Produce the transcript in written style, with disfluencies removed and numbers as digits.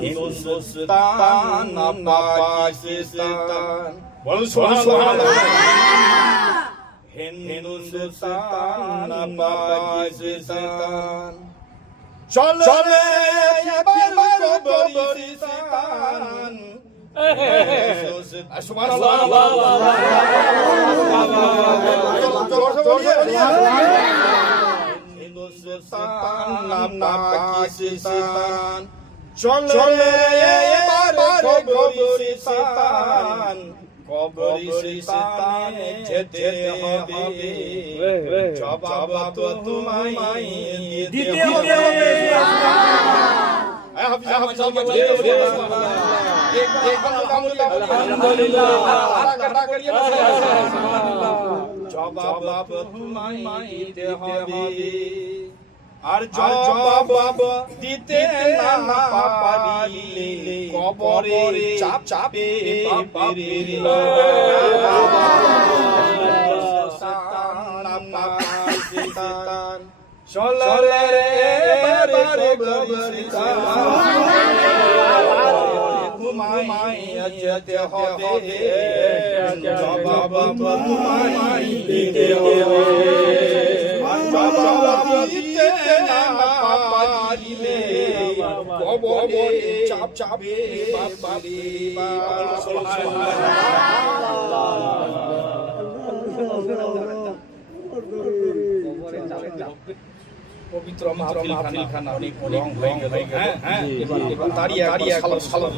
হিন্দুস্তান পাকিস্তান বল সুবহানাল্লাহ হিন্দুস্তান পাকিস্তান চলে এবার কবরিস্তান হিন্দুস্তান পাকিস্তান চলে এবার কবরিস্তান কবরিস্তানে যেতে হবে জবাব তো তোমায় দিতে হবে জবাব তোমায় দিতে হবে আর জবাব দিতে না পারিলে কবরে চাপে পেরিলে পাকিস্তান চলে এবার কবরিস্তান তোমায় যেতে হবে জবাব তোমায় দিতে হবে জবাব দিতে না পারিলে কবরে চাপে পবিত্র মাহফিল খানা অনেক রং হয়ে গেল হ্যাঁ এবার দাঁড়িয়ে সালাম